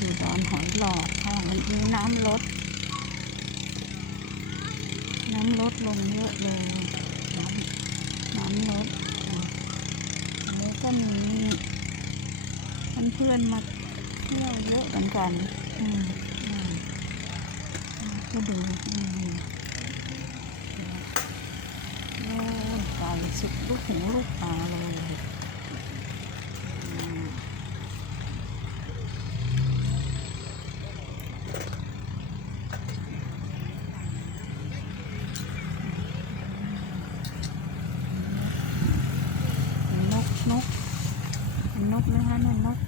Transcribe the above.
ดูดอนหอยหลอดค่ะมันมีน้ำลด น้ำลดลงเยอะเลย น้ำน้ำลดอะอันนี้ก็มีเพื่อนๆมาเที่ยวเยอะเหมือนกันอืมอืมอืมก็ดูอืมโอ้ยไก่สุดลูกหูลูกตาเลยอืม นก เห็นนกไหมคะนั่นนก